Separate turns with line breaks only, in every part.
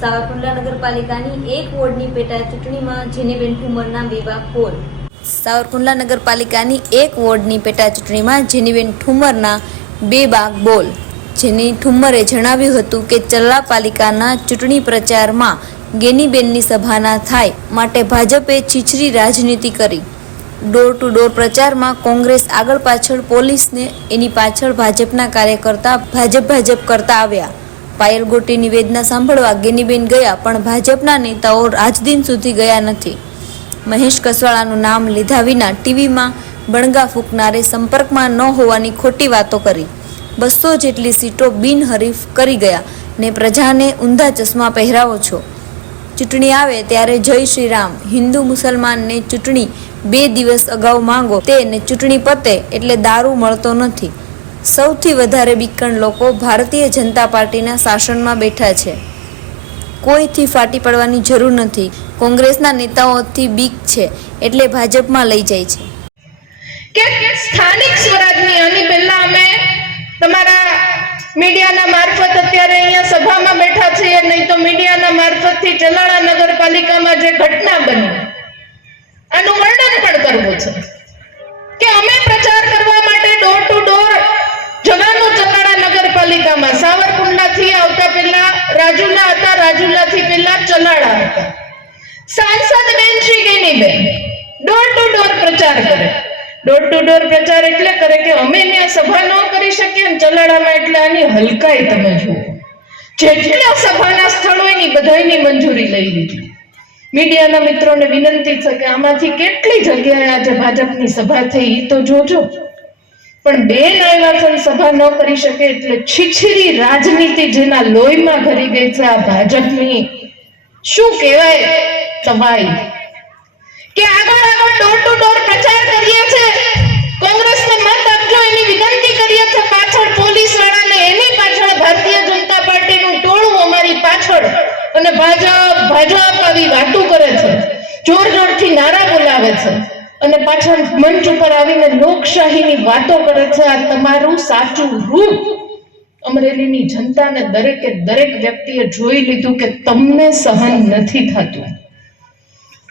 સાવરકુંડલા નગરપાલિકાની એક વોર્ડની પેટા ચૂંટણીમાં જેનેબેન ઠુમરના બેબાક બોલ સાવરકુંડલા નગરપાલિકાની એક વોર્ડની પેટા ચૂંટણીમાં જેનીબેન ઠુમરના બે બાગ બોલ. જેની ઠુમ્મરે જણાવ્યું હતું કે ચલ્લા પાલિકાના ચૂંટણી પ્રચારમાં ગેનીબેનની સભાના થાય માટે ભાજપે છીછરી રાજનીતિ કરી. ડોર ટુ ડોર પ્રચારમાં કોંગ્રેસ આગળ પાછળ, પોલીસને એની પાછળ ભાજપના કાર્યકર્તા ભાજપ ભાજપ કરતા આવ્યા. પાયલ ગોટી નિવેદના સાંભળવા ગેનીબેન ગયા, પણ ભાજપના નેતાઓ આજદિન સુધી ગયા નથી. મહેશ કસવાળાનું નામ લીધા વિના ટીવીમાં બણગા ફૂંકનારે સંપર્કમાં ન હોવાની ખોટી વાતો કરી. બસો જેટલી સીટો બિનહરીફ કરી ગયા. ને પ્રજાને ઊંધા ચશ્મા પહેરાવો છો. ચૂંટણી આવે ત્યારે જય શ્રી રામ હિન્દુ મુસલમાનને ચૂંટણી બે દિવસ અગાઉ માંગો તે ને ચૂંટણી પતે એટલે દારૂ મળતો નથી. સૌથી વધારે બીકણ લોકો ભારતીય જનતા પાર્ટીના શાસનમાં બેઠા છે. કોઈથી ફાટી પડવાની જરૂર નથી. કોંગ્રેસના નેતાઓથી બીક છે, એટલે ભાજપમાં લઈ જાય છે.
કે સ્થાનિક સ્વરાજની આની પહેલા અમે તમારા મીડિયાના મારફત અત્યારે અહીંયા સભામાં બેઠા છીએ, નહીં તો મીડિયાના મારફતથી ચલાણા નગરપાલિકામાં જે ઘટના બની આનું વર્ણન પણ કરવું છે. સાંસદ બેન Shri Geniben door to door પ્રચાર કરે. ડોર ટુ ડોર પ્રચાર એટલે કરે કે અમે ત્યાં સભા ન કરી શકીએ ને ચલાડામાં એટલે આની હલકાઈ તમે જુઓ. જેટલા સભાના સ્થળો એની બધાયની મંજૂરી લઈ લીધી. મીડિયાના મિત્રોને વિનંતી છે કે આમાંથી કેટલી જગ્યાએ આજે ભાજપની સભા થઈ એ તો જોજો. પણ બેન નાયવાસન સભા ન કરી શકે એટલે છીછરી રાજનીતિ જેના લોહીમાં ઘરી ગઈ છે આ ભાજપની. શું કહેવાય? તમારી કે આગળ આગળ ડોર ટુ ડોર પ્રચાર કરીએ છે. કોંગ્રેસને મત આપજો, એની વિનંતી કરીએ છે. પાછળ પોલીસ વાળાને, એની પાછળ ભારતીય જનતા પાર્ટીનું ટોળું અમારી પાછળ. અને ભાજપ ભાજપ આવી વાતો કરે છે. જોર જોરથી નારા બોલાવે છે. અને પાછળ મંચ ઉપર આવીને લોકશાહીની વાતો કરે છે. આ તમારું સાચું રૂપ. અમરેલીની જનતાને દરેકે દરેક વ્યક્તિએ જોઈ લીધું કે તમને સહન નથી થતું.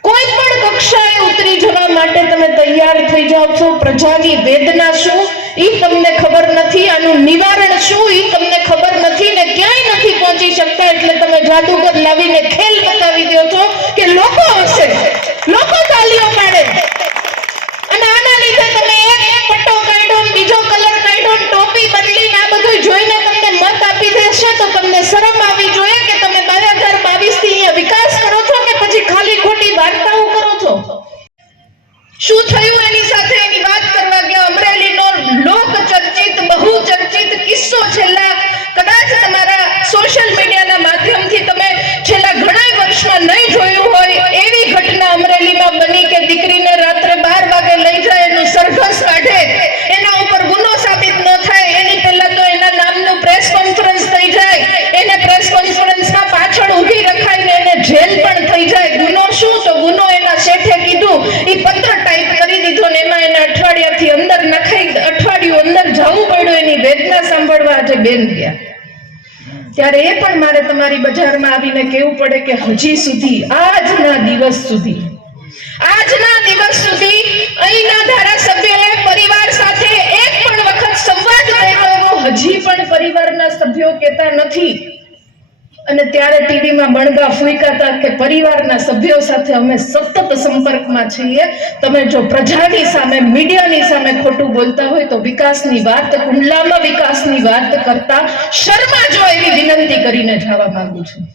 કોઈ પણ કક્ષાએ ઉતરી જવા માટે તમે તૈયાર થઈ જાઓ છો. પ્રજાની વેદના શું? એ તમને ખબર નથી. આનું નિવારણ શું? એ તમને ખબર નથી ને ક્યાંય નથી પહોંચી શકતા. એટલે તમે જાદુગર લાવીને ખેલ બતાવી દો છો કે લોકો હશે. લોકો તાલીઓ પાડે. શું થયું એની સાથે? એની વાત કરવા ગયા. અમરેલીનો લોક ચર્ચિત બહુ ચર્ચિત કિસ્સો છેલ્લા કદાચ તમારા સોશિયલ મીડિયાના માધ્યમથી તમે છેલ્લા ઘણા વર્ષમાં નહીં જોયું હોય એવી ઘટના અમરેલીમાં બની કે દીકરીને રાત્રે બાર વાગે લઈ જાય એનું સરઘસ કાઢે એના ઉપર ગુનો સાબિત ન થાય એની પહેલા તો એના નામનું પ્રેસ કોન્ફરન્સ થઈ જાય એને પ્રેસ કોન્ફરન્સમાં પાછળ ઊભી રખાઈને એને જેલ પણ થઈ જાય ગુનો શું તો ગુનો એના શેઠે કીધું એ પત્ર ટાઈપ કરી દીધો ને એમાં એને અઠવાડિયાથી અંદર નખાઈ અઠવાડિયું અંદર જવું પડ્યું એની વેદના સાંભળવા બેન ગયા. ત્યારે એ પણ મારે તમારી બજારમાં આવીને કહેવું પડે કે હજી સુધી, આજના દિવસ સુધી, આજના દિવસ સુધી અહીંના ધારાસભ્યોએ પરિવાર સાથે એક પણ વખત સંવાદ કર્યો એવો હજી પણ પરિવારના સભ્યો કહેતા નથી. અને ત્યારે ટીવીમાં બણગા ફૂંકાતા કે પરિવારના સભ્યો સાથે અમે સતત સંપર્કમાં છીએ. તમે જો પ્રજાની સામે, મીડિયાની સામે ખોટું બોલતા હોય તો વિકાસની વાત, કુંડલામાં વિકાસની વાત કરતા શર્મા જો એવી વિનંતી કરીને જવા માંગુ છું.